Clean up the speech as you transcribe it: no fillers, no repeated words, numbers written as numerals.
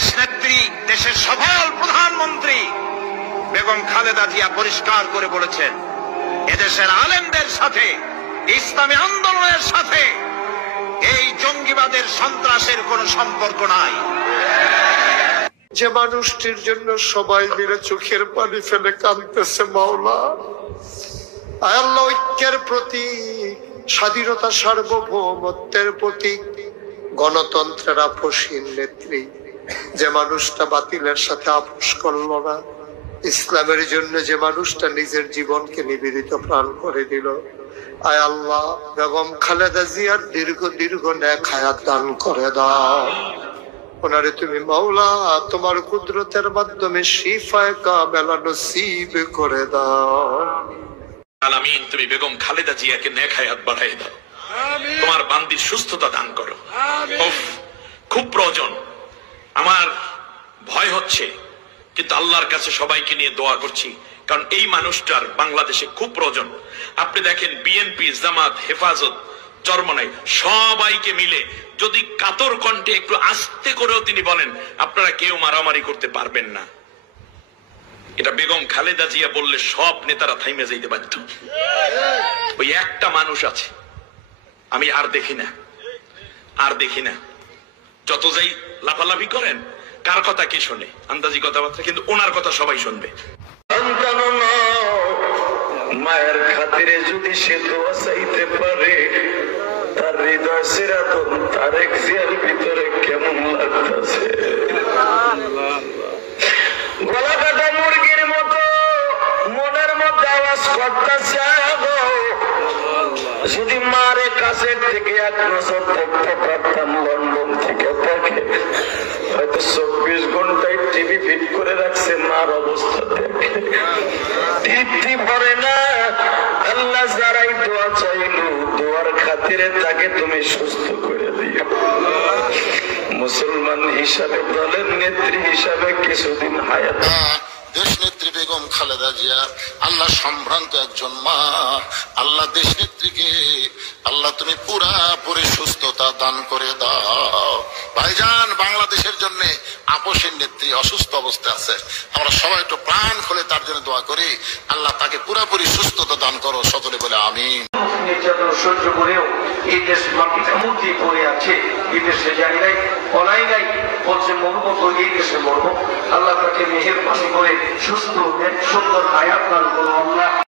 দেশ নেত্রী, দেশের সফল প্রধানমন্ত্রী বেগম খালেদা জিয়া পরিষ্কার করে বলেছেন, এদেশের আলেমদের সাথে, ইসলামী আন্দোলনের সাথে এই জঙ্গিবাদের সন্ত্রাসের কোনো সম্পর্ক নাই। যে মানুষটির জন্য সবাই মিলে চোখের পানি ফেলে কাঁদতেছে মাওলা, আয় আল্লাহ, ঐক্যের প্রতীক, স্বাধীনতা সার্বভৌমত্বের প্রতীক, গণতন্ত্রের আপসহীন নেত্রী, যে মানুষটা বাতিলের সাথে আপোষ করল না, ইসলামের জন্য যে মানুষটা নিজের জীবনকে নিবেদিত প্রাণ করে দিল, আয় আল্লাহ, বেগম খালেদা জিয়ার দীর্ঘ দীর্ঘ নেক হায়াত দান করে দাও। ওনারে তুমি মাওলা তোমার কুদরতের মাধ্যমে শিফায়ে কামেলা নসিব করে দাও। আলামিন, তুমি বেগম খালেদা জিয়াকে নেক হায়াত বাড়াই দাও, তোমার বান্দির সুস্থতা দান করো। খুব প্রয়োজন, আমার ভয় হচ্ছে, কিন্তু আল্লাহর কাছে সবাইকে নিয়ে দোয়া করছি, কারণ এই মানুষটার বাংলাদেশে খুব প্রয়োজন। আপনি দেখেন বিএনপি, জামাত, হেফাজত, চরমনাই সবাইকে মিলে যদি কাতর কণ্ঠে একটু আস্তে করেও তিনি বলেন, আপনারা কেউ মারামারি করতে পারবেন না, এটা বেগম খালেদা জিয়া বললে সব নেতারা থাইমে যাইতে বাধ্য। ওই একটা মানুষ আছে, আমি আর দেখি না, যত যাই লাফালাফি করেন, কার কথা কে শোনে, আন্দাজি কথাবার্তা, কিন্তু ওনার কথা সবাই শুনবে। মায়ের খাতিরে যদি সে দোয়া চাইতে পারে, তার হৃদয় সিরাতুন তারেক জিয়ার ভিতরে কেমন লাগতেছে। গলা কাটা মুরগির মতো মনের মধ্যে আওয়াজ করতেছে, যদি মারে কাছের থেকে এক নজর দেখতে পারতাম, লন্ডন থেকে তাকে হয়তো 24 ঘন্টায় টিভি ফিট করে রাখছে, মার অবস্থা দেখে তৃপ্তি ভরে না। আল্লাহ যারাই দোয়া চাইলো, দোয়ার খাতিরে তাকে তুমি সুস্থ করে দিও। মুসলমান হিসাবে, দলের নেত্রী হিসাবে কিছুদিন হায়াত। দেশ নেত্রী বেগম খালেদা জিয়া আল্লাহ সম্ভ্রান্ত একজন মা, আল্লাহ দেশ নেত্রীকে আল্লাহ তুমি পুরাপুরি সুস্থতা দান করে দাও। ভাইজান, বাংলাদেশের জন্য আপোষের নেত্রী অসুস্থ অবস্থায় আছে, আমরা সবাই একটু প্রাণ খুলে তার জন্য দোয়া করি, আল্লাহ তাকে পুরাপুরি সুস্থতা দান করো, সকলে বলে আমিন। নির্যাতন সহ্য করেও এই দেশ মাটিতে মুদ্রি পড়ে আছে, এই দেশে যাই নাই, বলাই নাই, বলছে মরবো তো এই দেশে মরবো। আল্লাহ তাকে মেহেরবানি করে সুস্থ সুন্দর হায়াত দান করো আল্লাহ।